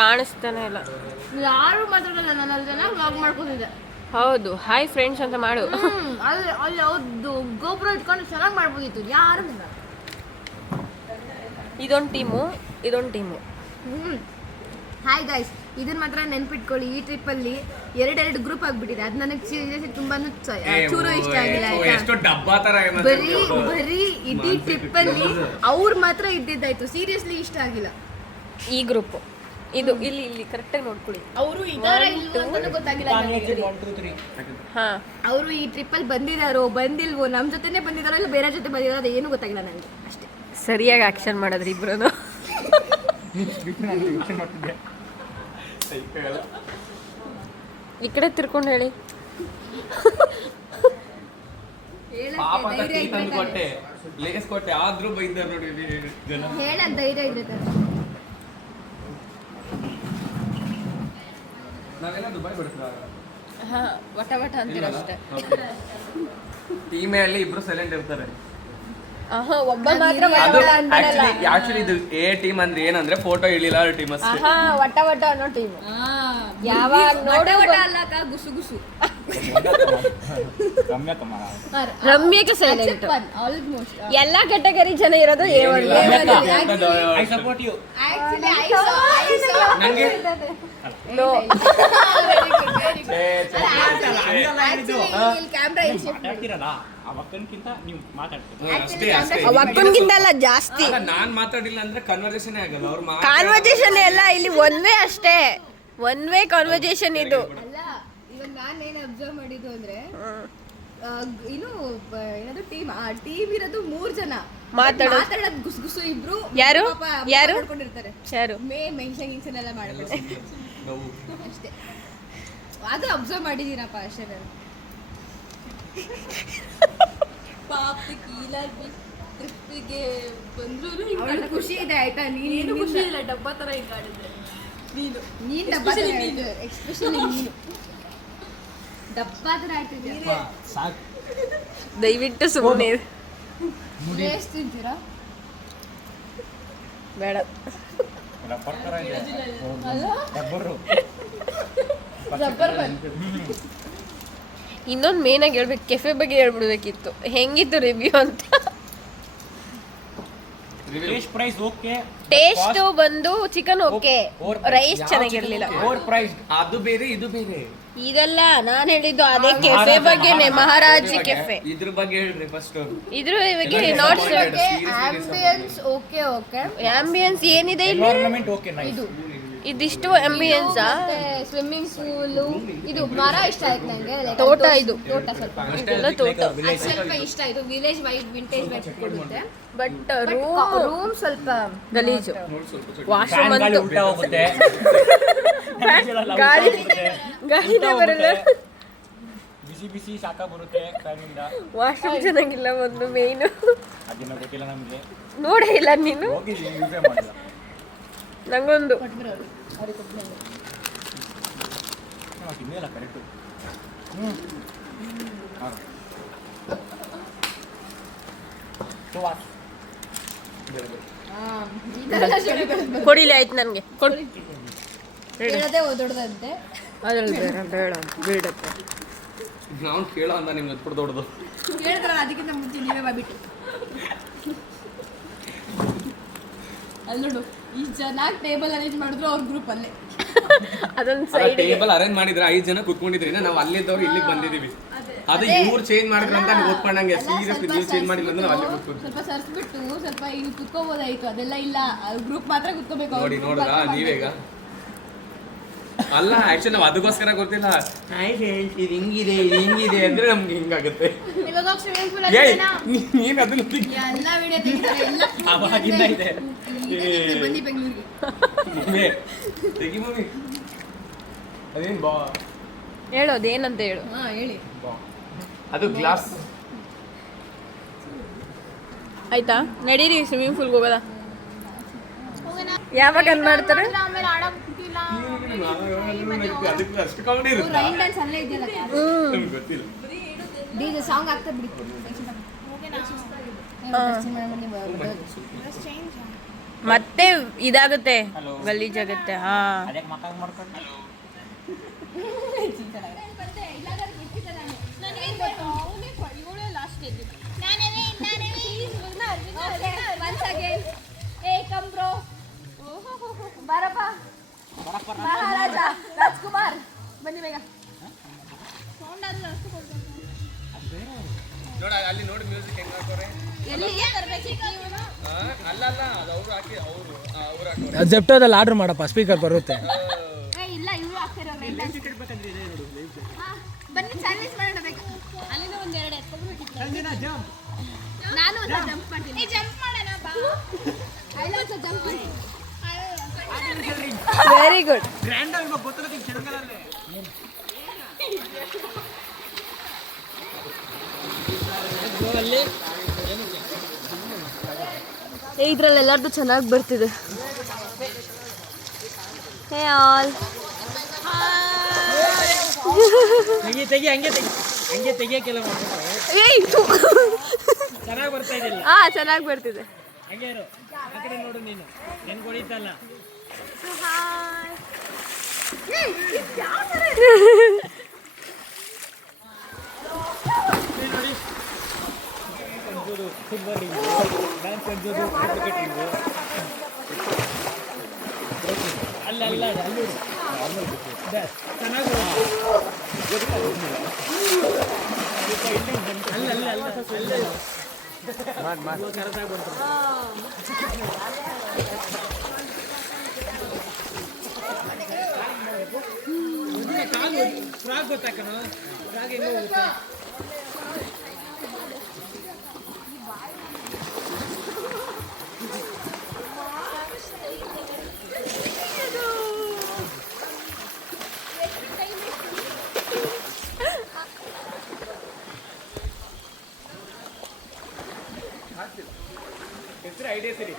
ಕಾಣಿಸ್ತಾನೆ ಇಲ್ಲ. ಯಾರು ಮಾತಾಡಲ್ಲ, ನಾನು ಅಲ್ಲಿ ಜನ ವ್ಲಾಗ್ ಮಾಡ್ಕೊತಿದ್ದೆ. ಹೌದು, ಹಾಯ್ ಫ್ರೆಂಡ್ಸ್ ಅಂತ ಮಾಡು. ಅಲ್ಲಿ ಅವ್ರದ್ದು ಗೋಪುರ ಇಟ್ಕೊಂಡು ಚೆನ್ನಾಗಿ ಮಾಡ್ಬೋದಿತ್ತು, ಯಾರು ಇಲ್ಲ. ಇದೊಂದು ಟೀಮು. ಹಾಯ್ ಗೈಸ್, ಇದನ್ನ ಮಾತ್ರ ನೆನ್ಪಿಟ್ಕೊಳ್ಳಿ, ಈ ಟ್ರಿಪ್ಪಲ್ಲಿ ಎರಡೆರಡು ಗ್ರೂಪ್ ಆಗ್ಬಿಟ್ಟಿದೆ. ಅದು ನನಗೆ ಸೀರಿಯಸ್ಲಿ ತುಂಬಾನು ಚೂರು ಇಷ್ಟ ಆಗಿಲ್ಲ. ಬರೀ ಇಡೀ ಟ್ರಿಪ್ಪಲ್ಲಿ ಅವ್ರು ಮಾತ್ರ ಇದ್ದಿದ್ದಾಯ್ತು, ಸೀರಿಯಸ್ಲಿ ಇಷ್ಟ ಆಗಿಲ್ಲ ಈ ಗ್ರೂಪ್. ಇದು ಇಲ್ಲಿ ಕರೆಕ್ಟಾಗಿ ನೋಡ್ಕೊಳ್ಳಿ, ಅವರು ಇದಾರ ಇಲ್ವೋ ಅಂತ ಗೊತ್ತಾಗಿಲ್ಲ. ಅವರು ಈ ಟ್ರಿಪ್ಪಲ್ಲಿ ಬಂದಿದ್ದಾರೋ ಬಂದಿಲ್ವೋ, ನಮ್ಮ ಜೊತೆನೆ ಬಂದಿದ್ದಾರೋ ಇಲ್ಲ ಬೇರೆ ಜೊತೆ ಬಂದಿದ್ದಾರೋ ಅದು ಏನು ಗೊತ್ತಾಗಿಲ್ಲ ನನಗೆ ಅಷ್ಟೇ. ಸರಿಯಾಗಿ ಆಕ್ಷನ್ ಮಾಡಿದ್ರಿ ಇಬ್ರು. ಈ ಕಡೆ ತಿರ್ಕೊಂಡು ಹೇಳಿ. ಆದ್ರೂ ಬೈದಾರ ನೋಡಿ, ಹೇಳ ಧೈರ್ಯ ಇದೆ. ನಾವೆಲ್ಲ ದುಬೈ ಬಿಡ್ತೀರಾ? ವಟ ಅಂತೀರ ಅಷ್ಟೇ. ಟೀಮಲ್ಲಿ ಇಬ್ರು ಸೈಲೆಂಟ್ ಇರ್ತಾರೆ. ಒಬ್ಬ ಮಾತ್ರ ಆಕ್ಚುಲಿ ಇದು ಎ ಟೀಮ್ ಅಂದ್ರೆ ಏನಂದ್ರೆ ಫೋಟೋ ಇಳಿಲ್ಲ ಟೀಮ್ ಅಷ್ಟೇ. ವಟ ಅನ್ನೋ ಟೀಮ್. ಯಾವಾಗ ನೋಡೋ ಅಲ್ಲಕ ಗುಸು ಗುಸು. ರಮ್ಯಕ್ಕೆ ಸೈಲೆಂಟ್. ಆಲ್ಮೋಸ್ಟ್ ಎಲ್ಲಾ ಕ್ಯಾಟಗರಿ ಜನ ಇರೋದು A1. I support you. Actually ನನಗೆ ನೋ. ಕ್ಯಾಮ್ರಾ ಇಲ್ಲಿ ಶಿಫ್ಟ್ ಮಾತಾಡ್ತಿರಲ್ಲ ಅವಕ್ಕನ್ಕಿಂತ ನೀವು ಮಾತಾಡ್ತೀರಿ ಅಷ್ಟೇ. ಅವಕ್ಕನ್ಗಿಂತ ಅಲ್ಲ ಜಾಸ್ತಿ. ನಾನ್ ಮಾತಾಡಿಲ್ಲ ಅಂದ್ರೆ ಕನ್ವರ್ಸೇಷನ್ ಆಗಲ್ಲ. ಅವ್ರು ಕಾನ್ವರ್ಸೇಷನ್ ಎಲ್ಲ ಇಲ್ಲಿ ಒನ್ ವೇ ಅಷ್ಟೇ. ಒನ್ ವೇ ಕಾನ್ವರ್ಸೇಷನ್ ಇದು. ಅಲ್ಲ, ಇವಾಗ ನಾನು ಏನು ಅಬ್ಸರ್ವ್ ಮಾಡಿದ್ದು ಅಂದ್ರೆ ಇನ್ನು ಏನಾದ್ರು ಟೀಮ್ ಇರೋದು 3 ಜನ ಮಾತಾಡೋದು ಗುಸುಗುಸು. ಇಬ್ರು ಯಾರು ಮಾಡ್ಕೊಂಡಿರ್ತಾರೆ. ಯಾರು ಮೆನ್ಷನ್ ಎಲ್ಲ ಮಾಡ್ಬಿಟ್ಟು ಅಷ್ಟೇ. ಅದು ಅಬ್ಸರ್ವ್ ಮಾಡಿದೀನಪ್ಪ ಅಷ್ಟೇ ನಾನು. ಟ್ರಿಪ್ಪಿಗೆ ಬಂದ್ರು ಖುಷಿ ಇದೆ ಆಯ್ತಾ. ನೀನು ಖುಷಿ ಇಲ್ಲ, ಡಬ್ಬ ತರ ಹಿಂಗೆ ಆಡಿದ್ರೆ ನೀನು ಡಬ್ಬ ತರ ಆಡಿದ್ರೆ, ಎಕ್ಸ್ಪೆಷಲಿ ನೀನು ಡಬ್ಬ ತರ ಆಡ್ತಿದ್ದೀರಾ. ದಯವಿಟ್ಟು ಸುಮ್ಮನೆ ಎಷ್ಟು ತಿಂತೀರಾ? ಬೇಡ. ರಬ್ಬರ್ ಬಂದು ಇನ್ನೊಂದು ಮೇನ್ ಆಗಿ ಹೇಳ್ಬೇಕು, ಕೆಫೆ ಬಗ್ಗೆ ಹೇಳ್ಬಿಡ್ಬೇಕಿತ್ತು. ಹೆಂಗಿತ್ತು ರಿವ್ಯೂ ಅಂತ. ಪ್ರೈಸ್ ಓಕೆ, ಟೇಸ್ಟ್ ಬಂದು ಚಿಕನ್ ಓಕೆ, ರೈಸ್ ಚೆನ್ನಾಗಿರ್ಲಿಲ್ಲ. ಅದು ಬೇರೆ ಇದು ಬೇರೆ. ಇದೆಲ್ಲ ನಾನು ಹೇಳಿದ್ದು ಅದೇ ಕೆಫೆ ಬಗ್ಗೆನೆ, ಮಹಾರಾಜಿ ಕೆಫೆ. ಇದ್ರ ಬಗ್ಗೆ ಹೇಳ್ರಿ ಫಸ್ಟ್. ಇದ್ರ ಬಗ್ಗೆ ನಾಟ್ ಆಂಬಿಯನ್ಸ್ ಓಕೆ. ಆಂಬಿಯನ್ಸ್ ಏನಿದೆ ಇಲ್ಲಿ? ಇದು ಇದಿಷ್ಟು ಆಂಬಿಯನ್ಸ್. ಸ್ವಿಮ್ಮಿಂಗ್ ಪೂಲ್, ಇದು ಮರ ಇಷ್ಟ ಆಯ್ತು ನಂಗೆ. ತೋಟ, ಇದು ತೋಟ ಸ್ವಲ್ಪ ಸ್ವಲ್ಪ ಇಷ್ಟ ಆಯ್ತು. ವಿಲೇಜ್ ವೈಬ್, ವಿಂಟೇಜ್ ವೈಬ್ ಕೊಡುತ್ತೆ. ಬಟ್ ರೂಮ್ ಸ್ವಲ್ಪ ಗಲೀಜು. ವಾಶ್ರೂಮ್ ಅಂತೂ ಹೋಗುತ್ತೆ, ಗಾಳಿನೇ ಬರಲ್ಲ, ಬಿಸಿ ಶಾಖ ಬರುತ್ತೆ ಫ್ಯಾನಿಂದ. ವಾಶ್ರೂಮ್ ಚೆನ್ನಾಗಿಲ್ಲ ಒಂದು ಮೇಯ್ನು. ಅದನ್ನ ಗೊತ್ತಿಲ್ಲ ನಮಗೆ, ನೋಡೇ ಇಲ್ಲ ನೀನು. ಹೋಗಿದ್ದೀನಿ, ಯೂಸೇ ಮಾಡಿಲ್ಲ. ನಂಗೊಂದು ತಿನ್ನಿಲ್ಲ ಕರೆಕ್ಟು. ಕೊಡಿಲಿ ಆಯ್ತು ನನಗೆ. ಹೇಳದೆ ದೊಡ್ಡದಂತೆ. ಅದ್ರಲ್ಲಿ ಬೇಡ ಬಿಡತ್ತೆ. ನಾವು ಕೇಳೋ ಅಂದ ನಿಮ್ಗೆ ಎತ್ಬಿಟ್ಟು ದೊಡ್ಡದು ಹೇಳಿದ್ರಲ್ಲ, ಅದಕ್ಕಿಂತ ಮುಂಚೆ ನೀವೇ ಬಾಬಿಟ್ಟು. ಅಲ್ಲಿ ನೋಡು, ಈ ಜನ ಟೇಬಲ್ ಅರೇಂಜ್ ಮಾಡಿದ್ರು ಅವ್ರ ಗ್ರೂಪ್ ಅಲ್ಲೇ. ಅದೊಂದು ಸೈಡ್ ಟೇಬಲ್ ಅರೇಂಜ್ ಮಾಡಿದ್ರೆ 5 ಜನ ಕುತ್ಕೊಂಡಿದ್ರಿ, ನಾವು ಅಲ್ಲಿದ್ದವ್ರು ಇಲ್ಲಿಗೆ ಬಂದಿದೀವಿ. ಅದು ಇವ್ರು ಚೇಂಜ್ ಮಾಡಿದ್ರು ಅಂತ ನೀವು ಓದ್ಕೊಂಡಂಗೆ. ಸೀರಿಯಸ್ಲಿ ನೀವು ಚೇಂಜ್ ಮಾಡಿಲ್ಲ ಅಂದ್ರೆ ನಾವು ಅಲ್ಲಿ ಕೂತ್ಕೊಂಡು ಸ್ವಲ್ಪ ಸರ್ಸ್ಬಿಟ್ಟು ಸ್ವಲ್ಪ ಇಲ್ಲಿ ಕುತ್ಕೋಬೋದಾಯ್ತು. ಅದೆಲ್ಲ ಇಲ್ಲ, ಗ್ರೂಪ್ ಮಾತ್ರ ಕುತ್ಕೋಬೇಕು. ನೋಡಿದ್ರಾ ನೀವೀಗ? ಅಲ್ಲ, ಆಕ್ಚುಲಿ ನಾವು ಅದಕ್ಕೋಸ್ಕರ ಗೊತ್ತಿಲ್ಲ. ಇದು ಹಿಂಗಿದೆ ಅಂದ್ರೆ ನಮ್ಗೆ ಹಿಂಗಾಗುತ್ತೆ. ಇವಾಗ ಸ್ವಿಮ್ಮಿಂಗ್ ಪೂಲ್ ನೀನು ಅದನ್ನ ಎಲ್ಲ ವಿಡಿಯೋ ತೆಗಿತಾರೆ, ಎಲ್ಲ ಅವಾಗಿಂದ ಇದೆ. ಬನ್ನಿ ಬೆಂಗಳೂರಿಗೆ. ತೆಗಿ ಮಮ್ಮಿ. ಅದೇನು ಬಾ ಹೇಳೋದು ಏನಂತ ಹೇಳು. ಹೇಳಿ. ಅದು ಗ್ಲಾಸ್. ಆಯ್ತಾ, ನಡೀರಿ ಸ್ವಿಮ್ಮಿಂಗ್ ಪೂಲ್ಗೆ ಹೋಗೋದ. ಯಾವಾಗ ಅನ್ ಮಾಡ್ತಾರೆ? ಅದಕ್ಕೆ ಅಷ್ಟು ಕಾಮಿಡಿ ಇರುತ್ತೆ. ರೈನ್ ಡ್ಯಾನ್ಸ್ ಅಲ್ಲೇ ಇದೆಯಲ್ಲ, ನಮ್ಗೆ ಗೊತ್ತಿಲ್ಲ. ಡಿಜೆ ಸಾಂಗ್ ಆಗ್ತಾ ಬಿಡಿ. ಮತ್ತೆ ಇದಾಗುತ್ತೆ, Hello. ಗಲೀಜಾಗುತ್ತೆ. ಹಾ, ಅದಕ್ಕೆ ಮಕ್ಕ ಮಾಡ್ಕೊಂಡು ಮಹಾರಾಜ ರಾಜ್ಕುಮಾರ್ ಬನ್ನಿ ಬೇಗ. ನೋಡ ಅಲ್ಲಿ ನೋಡಿ ಮ್ಯೂಸಿಕ್ ಹೆಂಗ್ ಹಾಕೋರೆ. ಅಲ್ಲ ಅಲ್ಲ ಅದು ಅವ್ರು ಹಾಕಿ ಅವ್ರು ಹಾಕೋರೆ. ಜೆಪ್ಟೋದಲ್ಲಿ ಆರ್ಡರ್ ಮಾಡಪ್ಪ, ಸ್ಪೀಕರ್ ಬರುತ್ತೆ. ಇಲ್ಲ ಇವ್ರು ಆಗ್ತಿರೋ ಬನ್ನಿ ಚಾಲೆಂಜ್ ಮಾಡೋಣ ಬೇಕು. ಅಲ್ಲಿಂದ ಒಂದೆರಡು ಎತ್ಕೊಂಡ್ಬಿಟ್ಟಿತ್ತು. ನಾನು ಒಂದು ಜಂಪ್ ಮಾಡ್ತೀನಿ. ಜಂಪ್ ಮಾಡೋಣ ಬಾ. I love to jump. Very good. ಇದ್ರಲ್ಲಿ ಎಲ್ಲರದು ಚೆನ್ನಾಗಿ ಬರ್ತಿದೆ. ಹೇ ಆಲ್ ತೆಗಿ ಹಂಗೆ ತೆಗಿಯಕ್ಕೆಲ್ಲ ಚೆನ್ನಾಗಿ ಬರ್ತಾ ಇದೆಯಲ್ಲ. ಹಾ, ಚೆನ್ನಾಗಿ ಬರ್ತಿದೆ. ಹಂಗೆ ಇರು, ಆ ಕಡೆ ನೋಡು ನೀನು, ನೆನ್ಗೆ ಹೊಡಿತಲ್ಲ. ಕಂಜೂರು ಫುಟ್ಬಾಲಿಂಗು, ಡ್ಯಾನ್ಸ್ ಕಂಜೂರು ಕ್ರಿಕೆಟಿಂಗು. ಅಲ್ಲ ಅಲ್ಲಿ ಚೆನ್ನಾಗಿ ಕರೆದಾಗ ಬಂತು. ಕಾಲು ಫ್ರಾಗ್ ಗೊತ್ತಾಕಣ, ಫ್ರಾಗ್ ಹೆಂಗೋ ಹೋಗುತ್ತೆ. ಹೆಸರು ಐಡಿಯಾ ಸರಿ.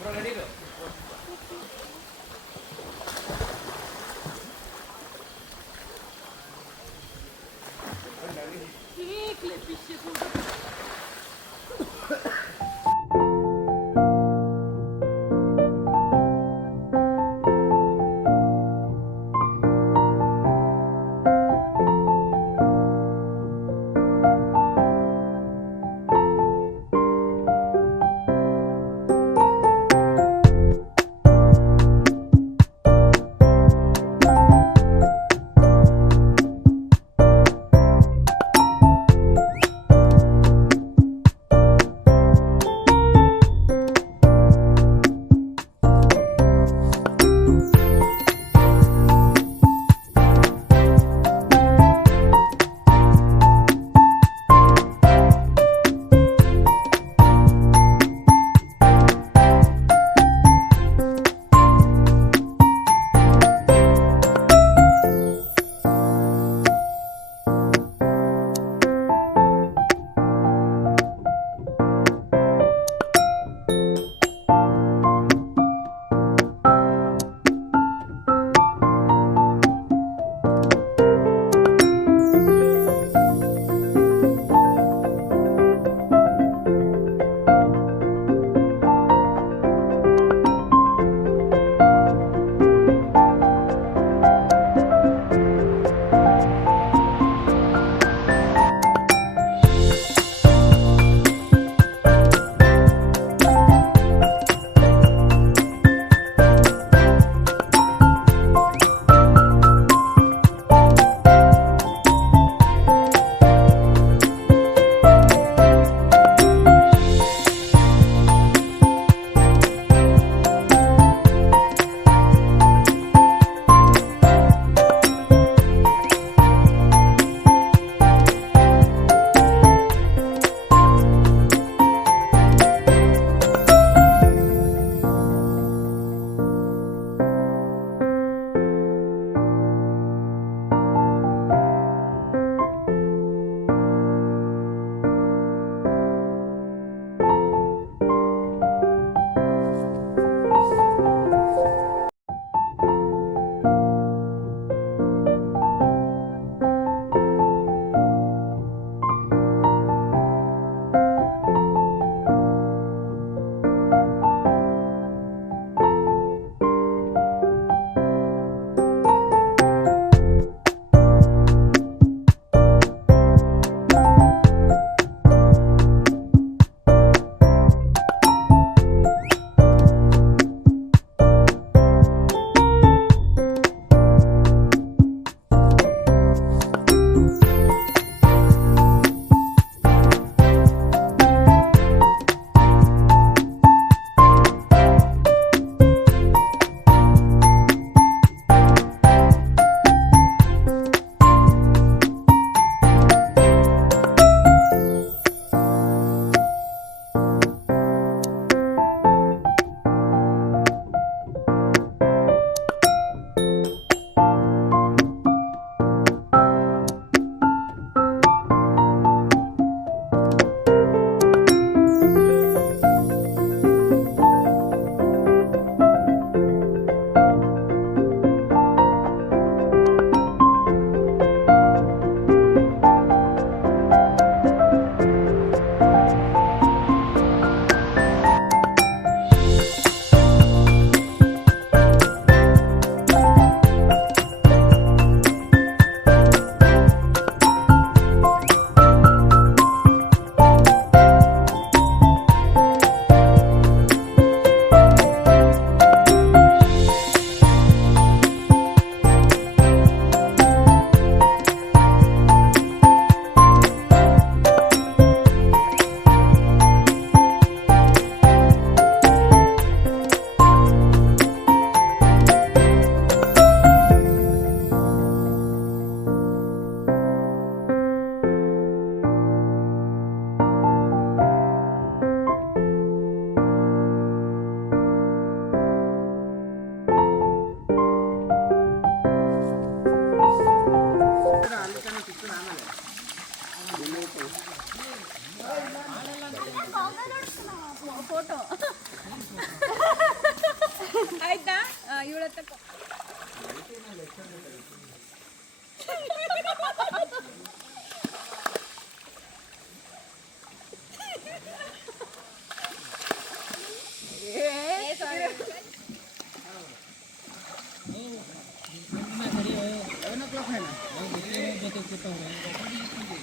ಬ್ರೋ ನಡೀರು.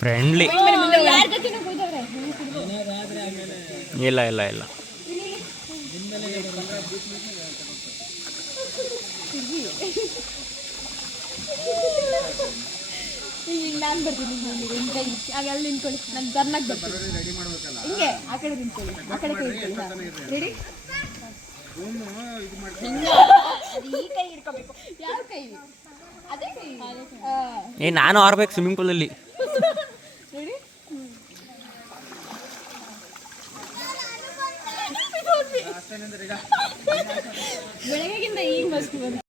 ಫ್ರೆಂಡ್ಲಿ ಇಲ್ಲ ಇಲ್ಲ ಇಲ್ಲ ಈಗ ನಾನು ಬರ್ತೀನಿ ನಿನ್ನ ಕೈ ಆಗ ಅಲ್ಲಿ ನಿಂತ್ಕೊಳ್ಳಿ ನಾನು ಬರ್ನಾಗ ಬರ್ತೀನಿ ಹಿಂಗೆ ಆ ಕಡೆ ನಿಂತ್ಕೊಳ್ಳಿ ಆ ಕಡೆ ಕೈ ಇಟ್ಕೊಳ್ಳಿ ರೆಡಿ ಈ ಕೈ ಹಿಡ್ಕೋಬೇಕು ಯಾವ ಕೈ ಅದೇ ಕೈ ನಾನು ಆರ್ಬೇಕು ಸ್ವಿಮ್ಮಿಂಗ್ ಪೂಲಲ್ಲಿ